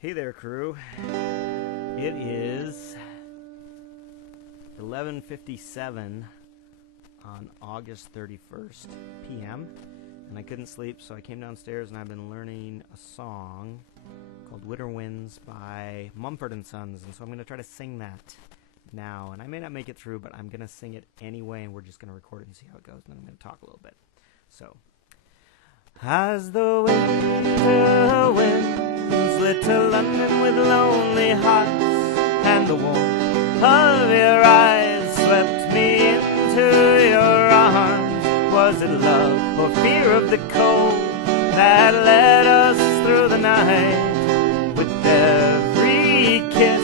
Hey there, crew. It is 11:57 on August 31st p.m. and I couldn't sleep, so I came downstairs and I've been learning a song called Winter Winds by Mumford & Sons, and so I'm going to try to sing that now. And I may not make it through, but I'm going to sing it anyway, and we're just going to record it and see how it goes, and then I'm going to talk a little bit. So, as the winter winds lit to London with lonely hearts, and the warmth of your eyes swept me into your arms, was it love or fear of the cold that led us through the night? With every kiss,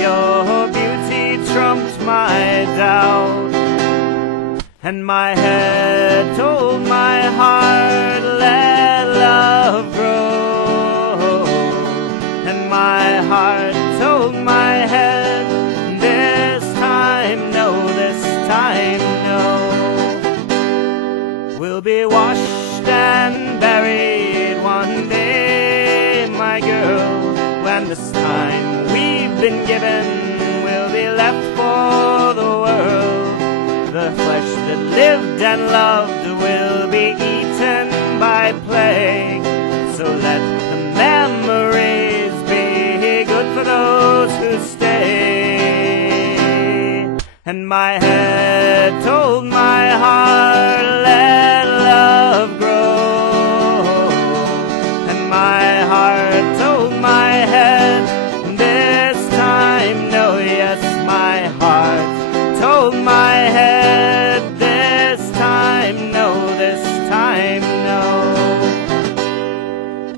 your beauty trumped my doubt, and my head told my heart, let love grow. And my heart told my head, this time no. We'll be washed and buried one day, my girl, when this time we've been given will be left for the world. The flesh that lived and loved will be eaten by plague. So let the memories be good for those who stay. And my head told my heart, let love grow. And my heart told my head, this time no, yes, my heart told my head, this time no.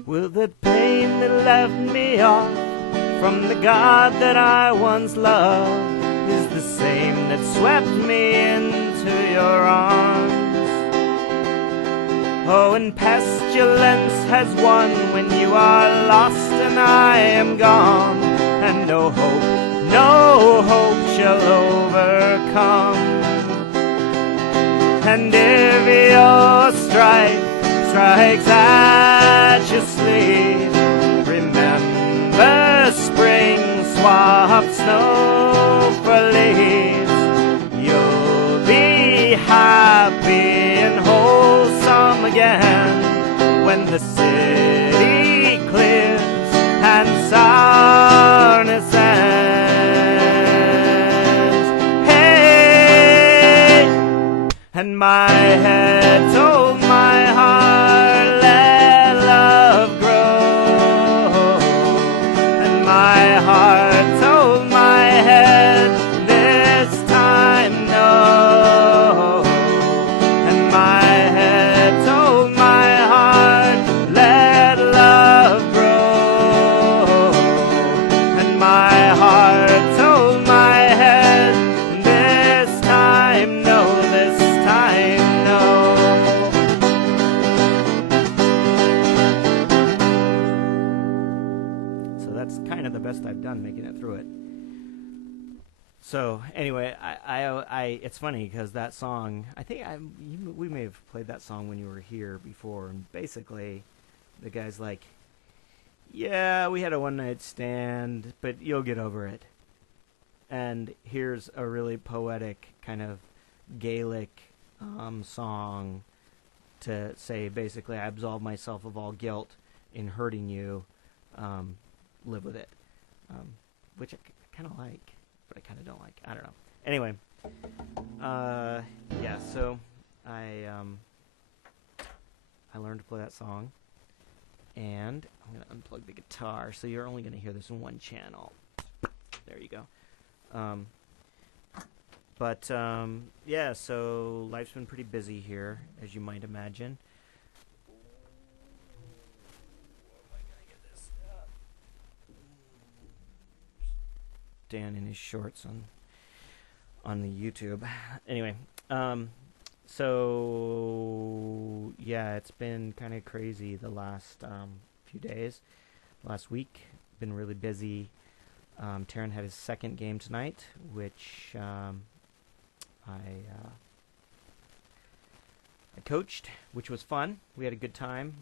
Will the pain that left me off from the God that I once loved is the same that swept me into your arms? Oh, and pestilence has won when you are lost and I am gone, and no hope shall overcome. And if your strikes at your sleeve, remember spring swapped snow for leaves. You'll be happy and wholesome again when the city clears and sourness ends. Hey! And my head told my heart, let love grow. And my heart told my head, this time no. And my head told my heart, let love grow. And my heart told my head, this time no. Kind of the best I've done making it through it. So anyway, I it's funny because that song, I think we may have played that song when you were here before, and basically the guy's like, yeah, we had a one night stand, but you'll get over it. And here's a really poetic kind of Gaelic song to say basically I absolve myself of all guilt in hurting you. Live with it, which I kind of like, but I kind of don't like. I don't know. Anyway, yeah. So I learned to play that song, and I'm gonna unplug the guitar, so you're only gonna hear this in one channel. There you go. Yeah. So life's been pretty busy here, as you might imagine. Dan in his shorts on the YouTube. Anyway, so yeah, it's been kind of crazy the last few days. Last week, been really busy. Taryn had his second game tonight, which I coached, which was fun. We had a good time.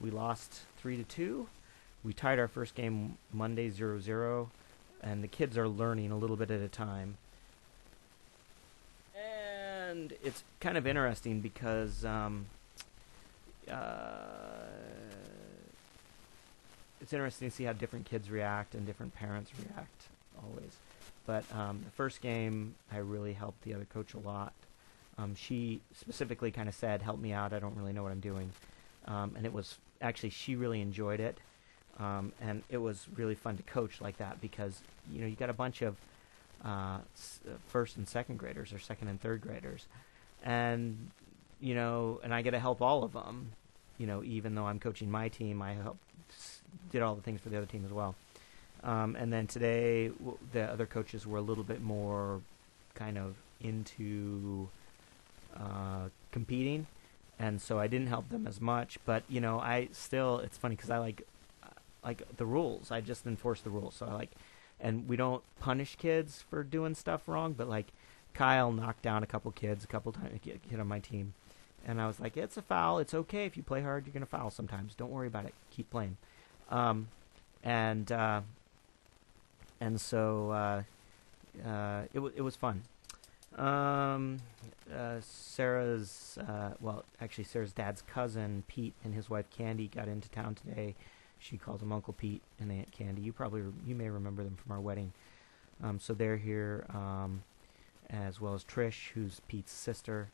We lost 3-2. we tied our first game Monday 0-0, and the kids are learning a little bit at a time. And it's kind of interesting because it's interesting to see how different kids react and different parents react always. But the first game, I really helped the other coach a lot. She specifically kind of said, help me out, I don't really know what I'm doing. And it was, actually, she really enjoyed it. And it was really fun to coach like that because, you know, you got a bunch of first and second graders or second and third graders. And, you know, and I get to help all of them. You know, even though I'm coaching my team, I did all the things for the other team as well. And then today, the other coaches were a little bit more kind of into competing, and so I didn't help them as much. But you know, I still, it's funny because I like the rules. I just enforce the rules. So I like, and we don't punish kids for doing stuff wrong. But like, Kyle knocked down a couple kids a couple times, hit on my team, and I was like, it's a foul. It's okay if you play hard. You're gonna foul sometimes. Don't worry about it. Keep playing. And so it was fun. Sarah's Sarah's dad's cousin Pete and his wife Candy got into town today. She calls him Uncle Pete and Aunt Candy. You may remember them from our wedding. So they're here, as well as Trish, who's Pete's sister,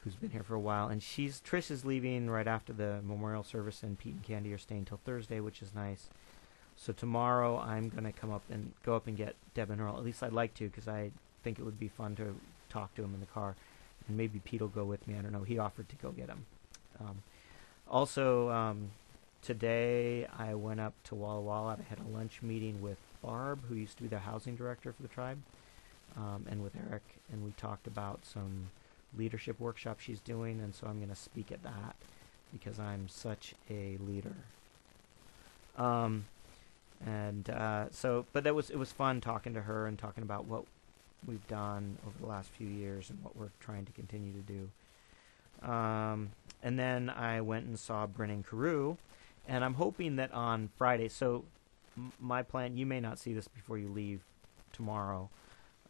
who's been here for a while. And Trish is leaving right after the memorial service, and Pete and Candy are staying till Thursday, which is nice. So tomorrow I'm going to go up and get Deb and Earl. At least I'd like to, because I think it would be fun to talk to him in the car. And maybe Pete will go with me. I don't know. He offered to go get him. Today I went up to Walla Walla. I had a lunch meeting with Barb, who used to be the housing director for the tribe, and with Eric. And we talked about some leadership workshop she's doing. And so I'm going to speak at that because I'm such a leader. But it was fun talking to her and talking about what we've done over the last few years and what we're trying to continue to do. And then I went and saw Brennan Carew, and I'm hoping that on Friday, so my plan, you may not see this before you leave tomorrow.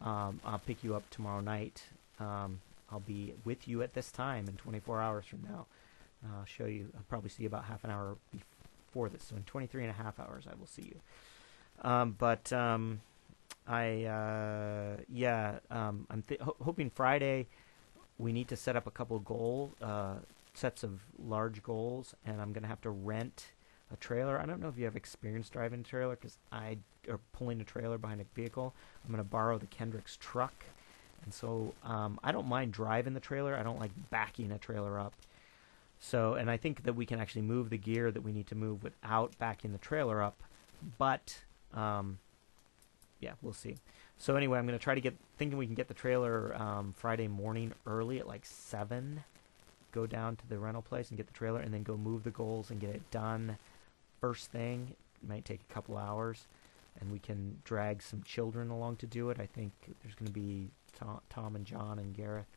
I'll pick you up tomorrow night. I'll be with you at this time in 24 hours from now. I'll show you, I'll probably see you about half an hour before this, so in 23 and a half hours I will see you. I'm hoping Friday we need to set up a couple sets of large goals, and I'm going to have to rent a trailer. I don't know if you have experience driving a trailer, or pulling a trailer behind a vehicle. I'm going to borrow the Kendrick's truck, and so I don't mind driving the trailer. I don't like backing a trailer up. So, and I think that we can actually move the gear that we need to move without backing the trailer up, but we'll see. So anyway, I'm going to try to thinking we can get the trailer Friday morning early at like 7, go down to the rental place and get the trailer, and then go move the goals and get it done first thing. It might take a couple hours, and we can drag some children along to do it. I think there's going to be Tom and John and Gareth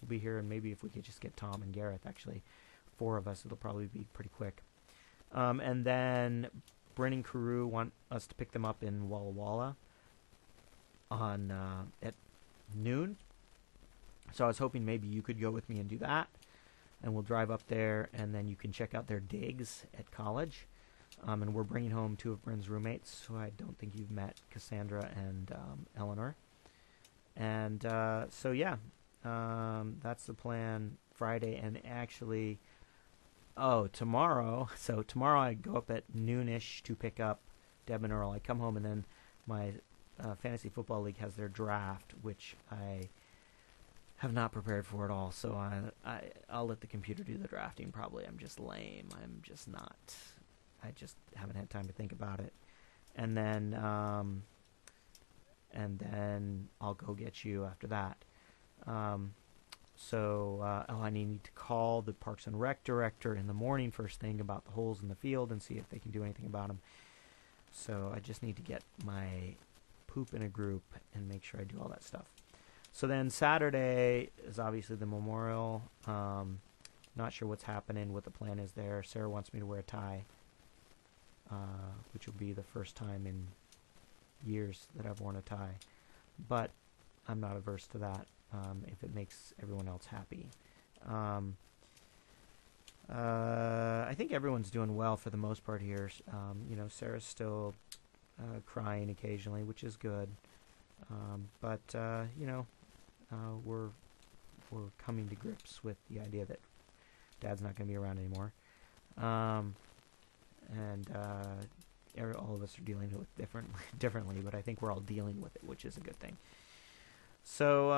will be here, and maybe if we could just get Tom and Gareth, actually 4 of us, it'll probably be pretty quick. And then Brennan Carew want us to pick them up in Walla Walla at noon. So I was hoping maybe you could go with me and do that, and we'll drive up there, and then you can check out their digs at college. And we're bringing home 2 of Bryn's roommates, who I don't think you've met, Cassandra and Eleanor. And that's the plan Friday. And actually, tomorrow. So tomorrow I go up at noonish to pick up Deb and Earl. I come home, and then my fantasy football league has their draft, which I have not prepared for at all. So I'll let the computer do the drafting. Probably I'm just lame. I'm just not. I just haven't had time to think about it. And then I'll go get you after that. I need to call the Parks and Rec director in the morning first thing about the holes in the field and see if they can do anything about them. So I just need to get my poop in a group and make sure I do all that stuff. So then Saturday is obviously the memorial. Not sure what's happening, what the plan is there. Sarah wants me to wear a tie. which will be the first time in years that I've worn a tie. But I'm not averse to that if it makes everyone else happy. I think everyone's doing well for the most part here. Sarah's still crying occasionally, which is good. But we're coming to grips with the idea that Dad's not going to be around anymore, and all of us are dealing with it differently. But I think we're all dealing with it, which is a good thing. So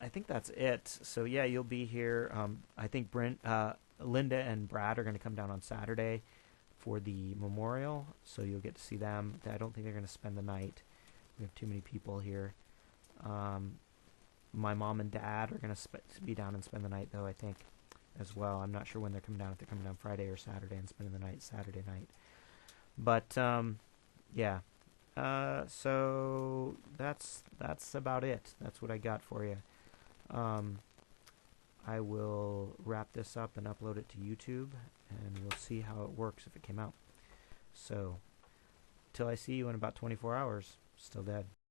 I think that's it. So yeah, you'll be here. I think Linda and Brad are going to come down on Saturday for the memorial, so you'll get to see them. I don't think they're going to spend the night. We have too many people here. My mom and dad are going to be down and spend the night, though, I think, as well. I'm not sure when they're coming down, if they're coming down Friday or Saturday and spending the night Saturday night. But, yeah. So that's about it. That's what I got for you. I will wrap this up and upload it to YouTube, and we'll see how it works if it came out. So, till I see you in about 24 hours, still dead.